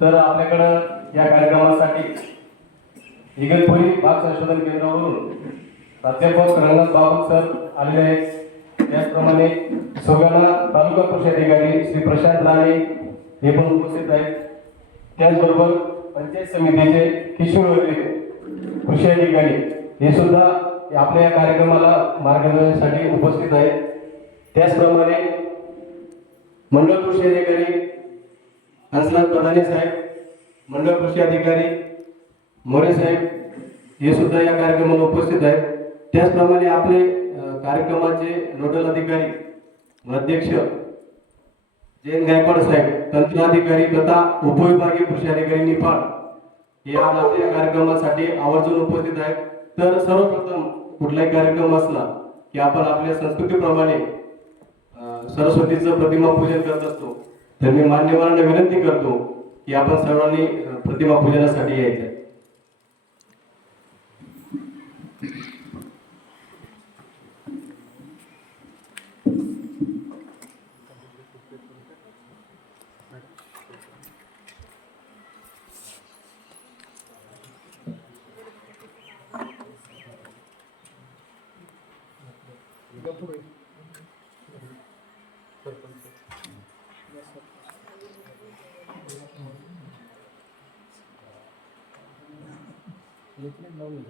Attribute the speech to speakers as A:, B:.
A: तर आपल्याकडं या कार्यक्रमासाठी इगतपुरी भाग संशोधन केंद्रावरून प्राध्यापक रंगनाथ बाबू सर आलेले आहेत. त्याचप्रमाणे सोगाणा तालुका कृषी अधिकारी श्री प्रशांत राणे हे पण उपस्थित आहेत. त्याचबरोबर पंचायत समितीचे किशोर वगैरे कृषी अधिकारी हे सुद्धा आपल्या या कार्यक्रमाला मार्गदर्शनासाठी उपस्थित आहेत. त्याचप्रमाणे मंडळ कृषी अधिकारी हंसनाथ प्रधाने साहेब मंडळ कृषी अधिकारी मोरे साहेब हे सुद्धा या कार्यक्रमाला उपस्थित आहेत. त्याचप्रमाणे आपले कार्यक्रमाचे नोडल अधिकारी व अध्यक्ष जयंत गायकवाड साहेब तंत्र अधिकारी तथा उपविभागीय कृषी अधिकारी निफाड हे आज आपल्या या कार्यक्रमासाठी आवर्जून उपस्थित आहेत. तर सर्वप्रथम कुठलाही कार्यक्रम असला की आपण आपल्या संस्कृतीप्रमाणे सरस्वतीचं प्रतिमा पूजन करत असतो. तर मी मान्यवरांना विनंती करतो की आपण सर्वांनी प्रतिमा पूजनासाठी यायचं.
B: लावून